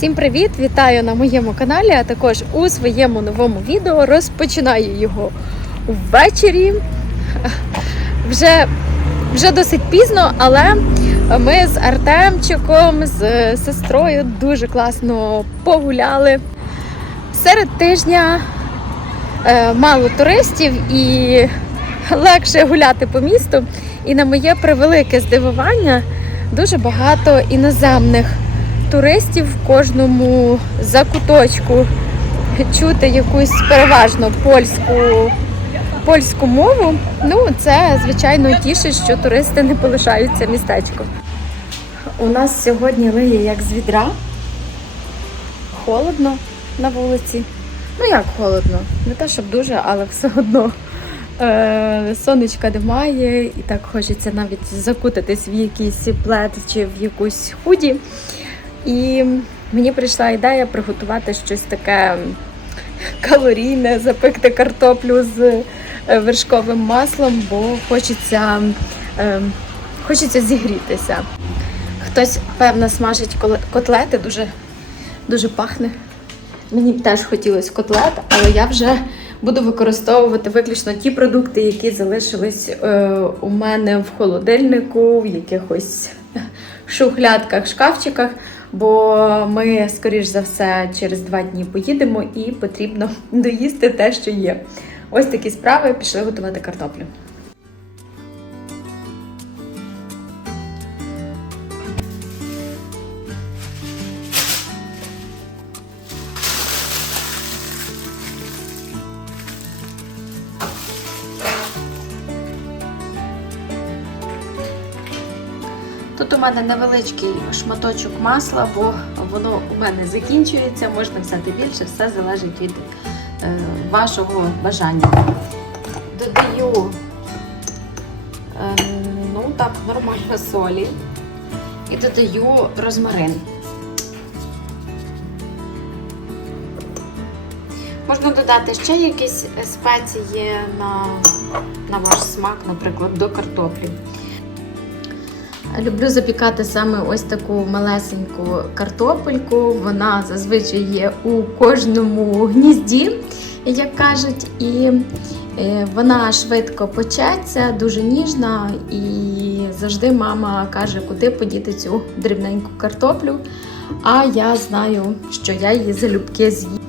Всім привіт! Вітаю на моєму каналі, а також у своєму новому відео. Розпочинаю його ввечері. Вже, вже досить пізно, але ми з Артемчиком, з сестрою дуже класно погуляли. Серед тижня е, мало туристів і легше гуляти по місту. І на моє превелике здивування дуже багато іноземних туристів в кожному закуточку чути якусь переважно польську, польську мову. Ну, це звичайно тішить, що туристи не полишаються містечко. У нас сьогодні лиє як з відра. Холодно на вулиці. Ну як холодно? Не те, щоб дуже, але все одно. Е, Сонечка немає, і так хочеться навіть закутатись в якийсь плед чи в якусь худі. І мені прийшла ідея приготувати щось таке калорійне, запекти картоплю з е, вершковим маслом, бо хочеться, е, хочеться зігрітися. Хтось, певно, смажить котлети, дуже, дуже пахне. Мені теж хотілося котлет, але я вже буду використовувати виключно ті продукти, які залишились е, у мене в холодильнику, в якихось шухлядках, шкафчиках. Бо ми, скоріш за все, через два дні поїдемо і потрібно доїсти те, що є. Ось такі справи пішли готувати картоплю. Мене невеличкий шматочок масла, бо воно у мене закінчується, можна взяти більше, все залежить від е, вашого бажання. Додаю е, ну так, нормально солі і додаю розмарин. Можна додати ще якісь спеції на, на ваш смак, наприклад, до картоплі. Люблю запікати саме ось таку малесеньку картопельку. Вона зазвичай є у кожному гнізді, як кажуть, і е, вона швидко печеться, дуже ніжна, і завжди мама каже, куди подіти цю дрібненьку картоплю. А я знаю, що я її залюбки з'їм.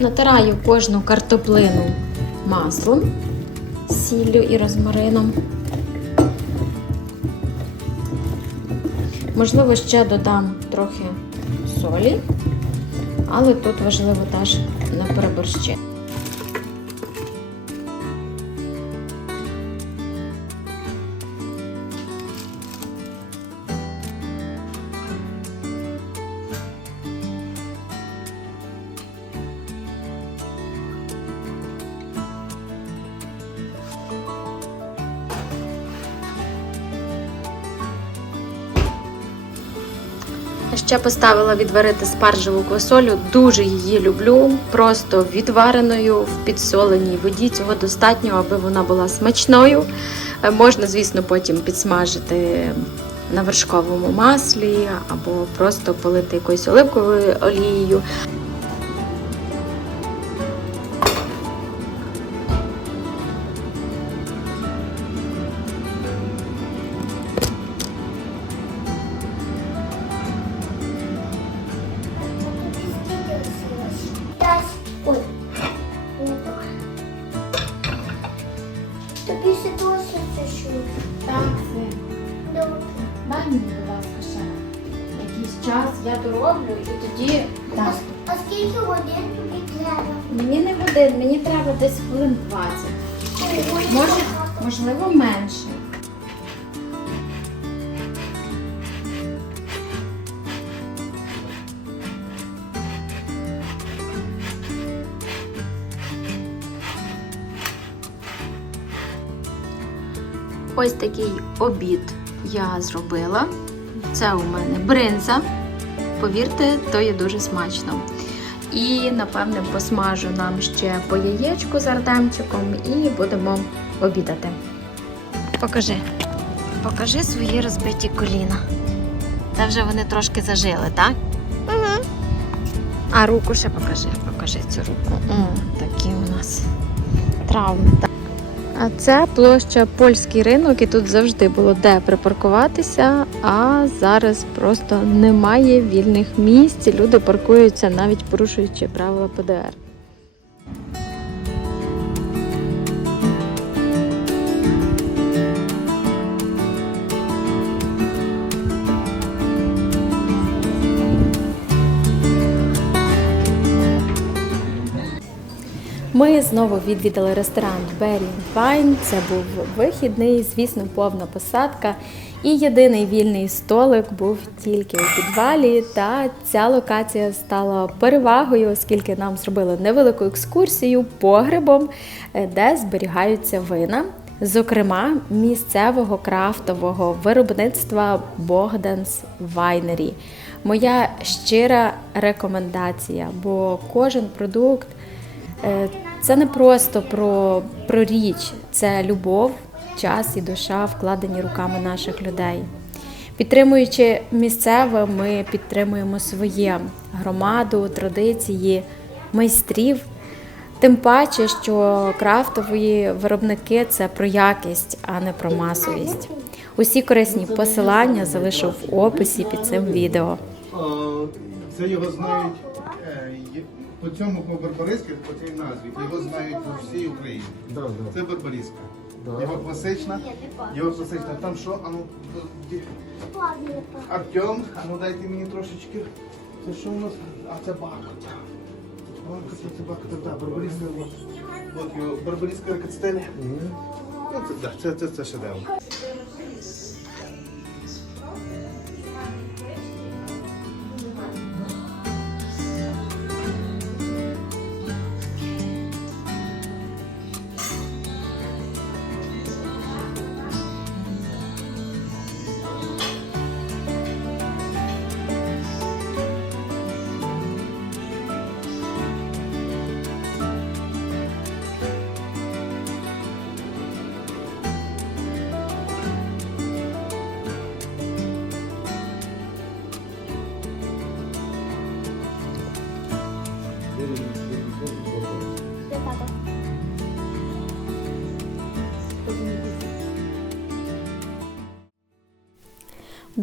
Натираю кожну картоплину маслом, сіллю і розмарином. Можливо, ще додам трохи солі, але тут важливо теж не переборщити. Ще поставила відварити спаржеву квасолю. Дуже її люблю. Просто відвареною в підсоленій воді. Цього достатньо, аби вона була смачною. Е, Можна, звісно, потім підсмажити на вершковому маслі або просто полити якоюсь оливковою олією. Десь хвилин 20. Ой, ой, Може, можливо, менше. Ось такий обід я зробила. Це у мене бринза. Повірте, то є дуже смачно. І, напевне, посмажу нам ще по яєчку з артемчиком і будемо обідати. Покажи. покажи свої розбиті коліна. Та вже вони трошки зажили, так? Угу. А руку ще покажи, покажи цю руку. О, такі у нас травми. А це площа польський ринок, і тут завжди було де припаркуватися, а зараз просто немає вільних місць. Люди паркуються навіть порушуючи правила ПДР. Ми знову відвідали ресторан Berry Wine. Це був вихідний, звісно, повна посадка. І єдиний вільний столик був тільки у підвалі. Та ця локація стала перевагою, оскільки нам зробили невелику екскурсію погребом, е, де зберігаються вина. Зокрема, місцевого крафтового виробництва Богданс Вайнері. Моя щира рекомендація, бо кожен продукт Е, Це не просто про, про річ, це любов, час і душа, вкладені руками наших людей. Підтримуючи місцеве, ми підтримуємо своє громаду, традиції, майстрів. Тим паче, що крафтові виробники це про якість, а не про масовість. Усі корисні посилання залишу в описі під цим відео. Це його знають е, по цьому по Барбариськи, по цій назві. Його знають у всій Україні. Це Барбариська. Його класична. Його класична. Там що? Ану, ді- Артем, ану дайте мені трошечки. Це що у нас? А це бакота. Бакота, це бакота, так, Барбариська. От, його Барбариська рекацтелі. Ну, це, да, це, це, це шедевр.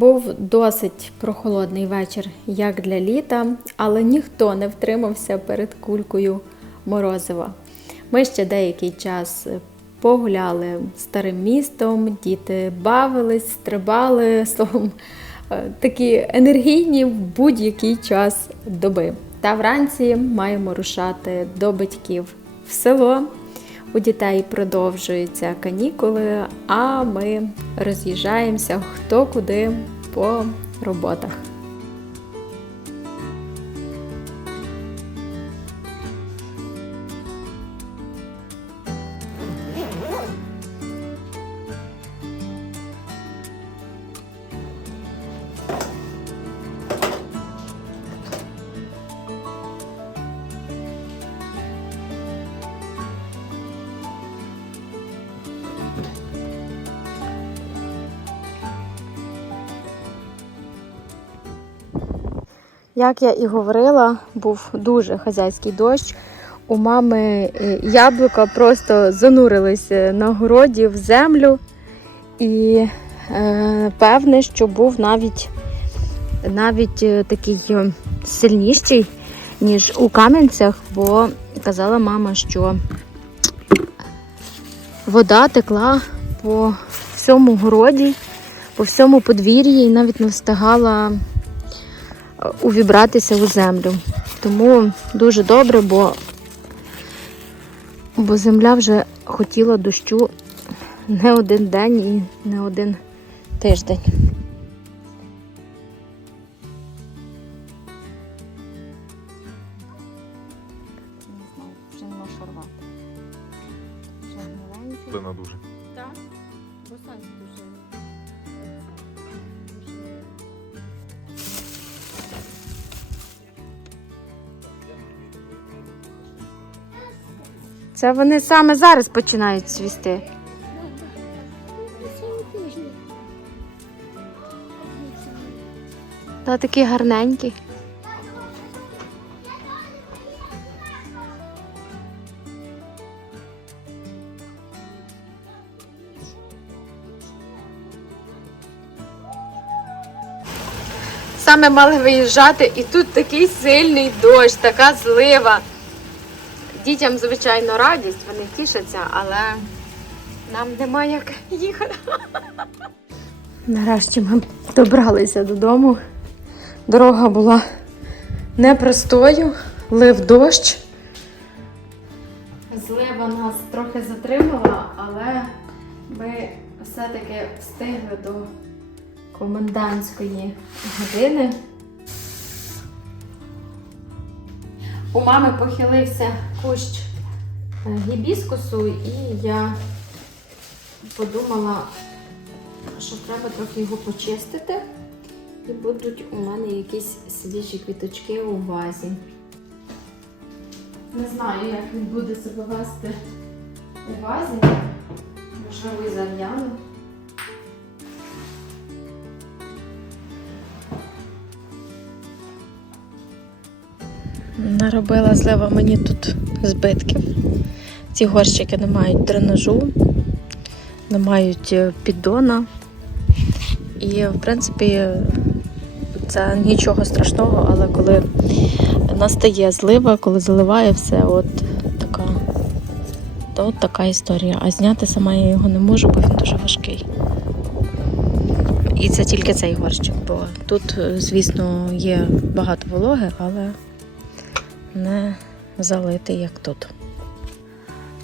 Був досить прохолодний вечір, як для літа, але ніхто не втримався перед кулькою морозива. Ми ще деякий час погуляли старим містом, діти бавились, стрибали, словом, е, такі енергійні в будь-який час доби. Та вранці маємо рушати до батьків в село. У дітей продовжуються канікули, а ми роз'їжджаємося хто куди по роботах. Як я і говорила, був дуже хазяйський дощ. У мами е, яблука просто занурились на городі в землю. І е, певне, що був навіть, навіть е, такий е, сильніший, ніж у Кам'янцях, бо казала мама, що вода текла по всьому городі, по всьому подвір'ї і навіть не встигала увібратися у землю. Тому дуже добре, бо, бо земля вже хотіла дощу не один день і не один тиждень. Це вони саме зараз починають цвісти. Та такі гарненькі. Саме мали виїжджати, і тут такий сильний дощ, така злива. Дітям, звичайно, радість, вони тішаться, але нам нема як їхати. Нарешті ми добралися додому. Дорога була непростою, лив дощ. Злива нас трохи затримала, але ми все-таки встигли до комендантської години. У мами похилився кущ е, гібіскусу, і я подумала, що треба трохи його почистити. І будуть у мене якісь свіжі квіточки у вазі. Не знаю, як він буде себе вести у вазі. Можливо, і зав'яну. Наробила злива мені тут збитків. Ці горщики не мають дренажу, не мають е, піддона. І, в принципі, це нічого страшного, але коли настає злива, коли заливає все, от така, то от така історія. А зняти сама я його не можу, бо він дуже важкий. І це тільки цей горщик, бо тут, е, звісно, є багато вологи, але не залитий, як тут.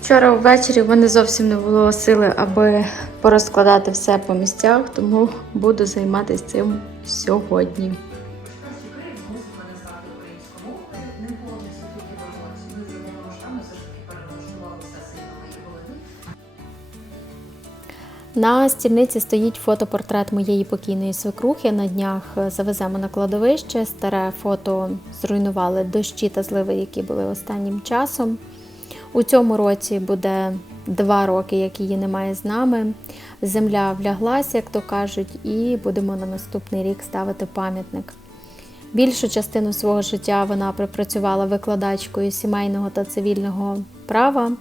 Вчора ввечері в мене зовсім не було сили, аби порозкладати все по місцях, тому буду займатися цим сьогодні. На стільниці стоїть фотопортрет моєї покійної свекрухи. На днях завеземо на кладовище. Старе фото зруйнували дощі та зливи, які були останнім часом. У цьому році буде два роки, як її немає з нами. Земля вляглася, як то кажуть, і будемо на наступний рік ставити пам'ятник. Більшу частину свого життя вона пропрацювала викладачкою сімейного та цивільного права.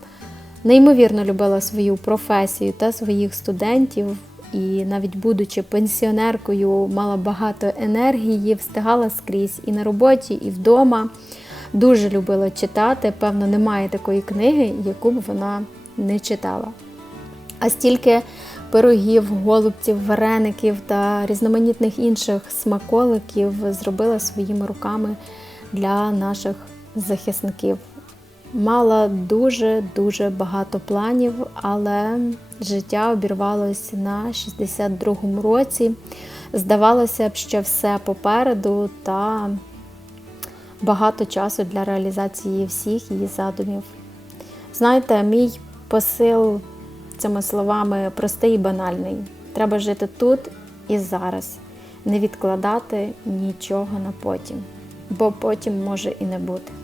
Неймовірно любила свою професію та своїх студентів, і навіть будучи пенсіонеркою, мала багато енергії, встигала скрізь і на роботі, і вдома. Дуже любила читати. Певно, немає такої книги, яку б вона не читала. А стільки пирогів, голубців, вареників та різноманітних інших смаколиків зробила своїми руками для наших захисників. Мала дуже-дуже багато планів, але життя обірвалося на 62-му році. Здавалося б, що все попереду та багато часу для реалізації всіх її задумів. Знаєте, мій посил цими словами простий і банальний. Треба жити тут і зараз, не відкладати нічого на потім, бо потім може і не бути.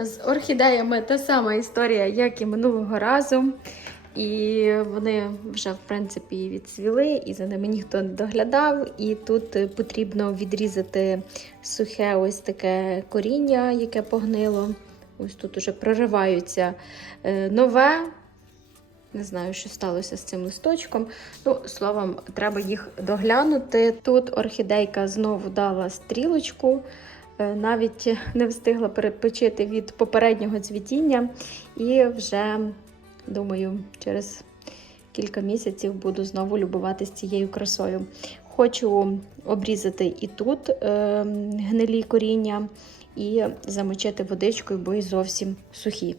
З орхідеями та сама історія, як і минулого разу. І вони вже, в принципі, відцвіли, і за ними ніхто не доглядав. І тут е, потрібно відрізати сухе ось таке коріння, яке погнило. Ось тут уже прориваються е, нове. Не знаю, що сталося з цим листочком. Ну, словом, треба їх доглянути. Тут орхідейка знову дала стрілочку. Е, навіть не встигла перепочити від попереднього цвітіння, і вже, думаю, через кілька місяців буду знову любуватися цією красою. Хочу обрізати і тут е, гнилі коріння, і замочити водичкою, бо і зовсім сухі.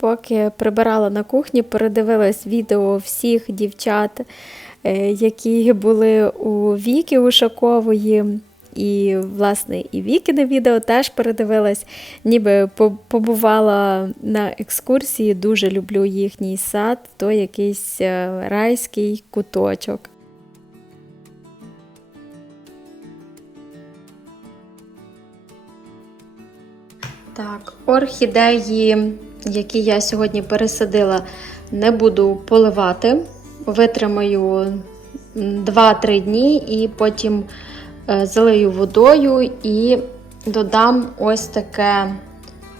Поки прибирала на кухні, передивилась відео всіх дівчат, е, які були у Віки Ушакової. І, власне, і Вікине відео теж передивилась, ніби побувала на екскурсії. Дуже люблю їхній сад, то якийсь е, райський куточок. Так, орхідеї, які я сьогодні пересадила, не буду поливати. Витримаю 2-3 дні і потім е, залию водою і додам ось таке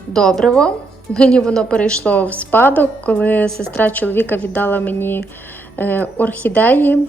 добриво. Мені воно перейшло в спадок, коли сестра чоловіка віддала мені е, орхідеї.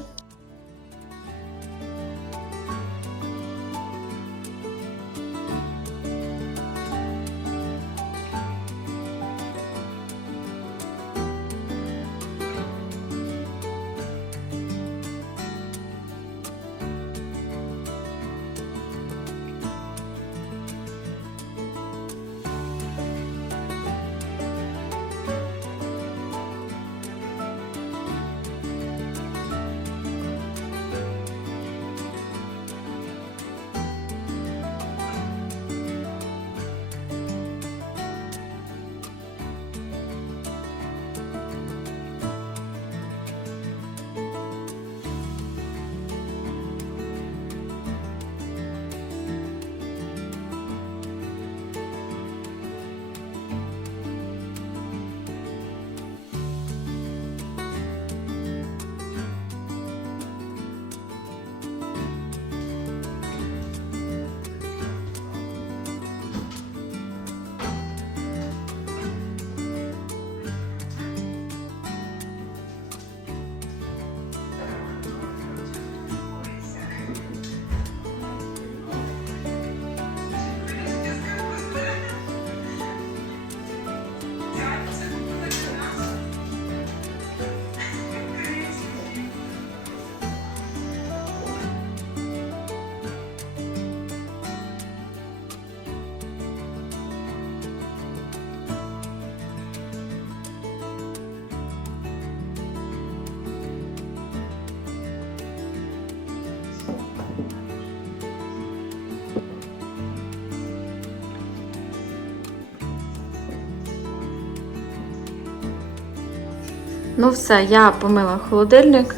Ну, все, я помила холодильник.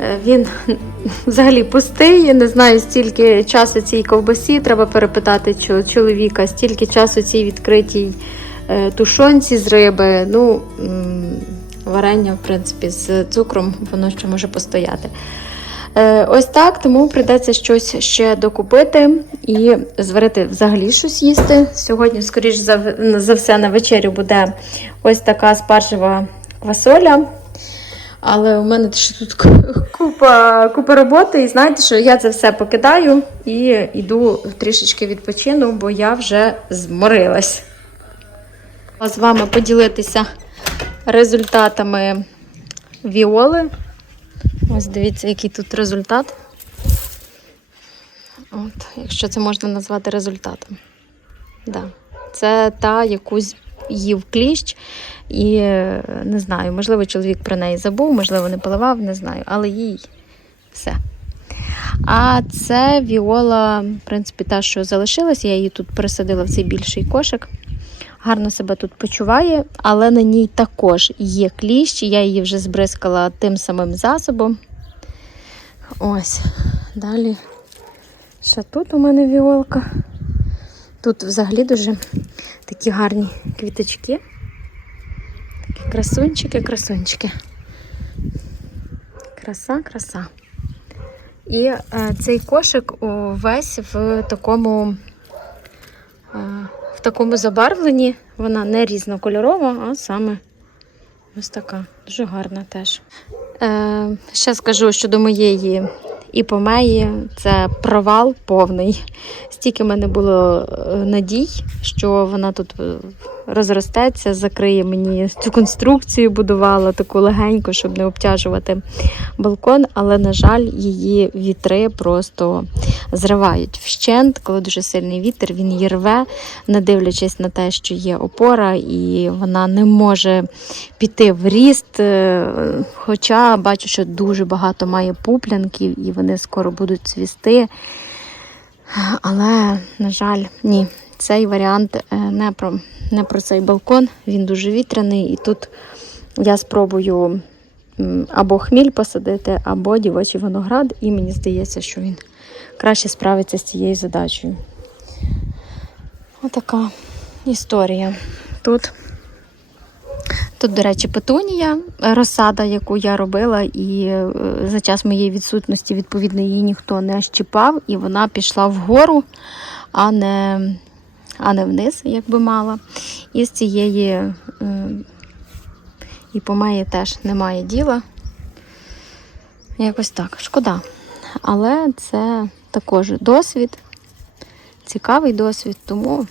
Е, Він взагалі пустий. Я не знаю, стільки часу цій ковбасі. Треба перепитати чо- чоловіка, стільки часу цій відкритій е, тушонці з риби. Ну, варення, в принципі, з цукром воно ще може постояти. Е, Ось так, тому прийдеться щось ще докупити і зварити взагалі щось їсти. Сьогодні, скоріш за все, на вечерю буде ось така спаржева квасоля. Але у мене ще тут купа, купа роботи, і знаєте, що я це все покидаю і йду трішечки відпочину, бо я вже зморилась. З вами поділитися результатами віоли. Ось дивіться, який тут результат. От, якщо це можна назвати результатом. Да. Це та, яку з- їв кліщ, і е, не знаю, можливо, чоловік про неї забув, можливо, не поливав, не знаю, але їй все. А це віола, в принципі, та, що залишилась, я її тут пересадила в цей більший кошик. Гарно себе тут почуває, але на ній також є кліщ. Я її вже збризкала тим самим засобом. Ось. Далі. Ще тут у мене віолка. Тут взагалі дуже такі гарні квіточки. Такі красунчики, красунчики. Краса, краса. І е, цей кошик увесь в такому, е, в такому забарвленні. Вона не різнокольорова, а саме ось така. Дуже гарна теж. Е, ще скажу щодо моєї іпомеї, це провал повний. Стільки в мене було е, надій, що вона тут е, розростеться, закриє мені цю конструкцію, будувала таку легеньку, щоб не обтяжувати балкон. Але, на жаль, її вітри просто зривають вщент, коли дуже сильний вітер, він її рве, не дивлячись на те, що є опора, і вона не може піти в ріст. е, Хоча бачу, що дуже багато має пуплянків, і вони скоро будуть цвісти. Але, на жаль, ні. Цей варіант е, не про, не про цей балкон. Він дуже вітряний, і тут я спробую або хміль посадити, або дівочий виноград, і мені здається, що він краще справиться з цією задачею. Отака історія. Тут, тут, до речі, петунія, розсада, яку я робила, і е, за час моєї відсутності, відповідно, її ніхто не щіпав, і вона пішла вгору, а не, а не вниз, як би мала. І з цієї е, і по неї теж немає діла. Якось так, шкода. Але це також досвід, цікавий досвід, тому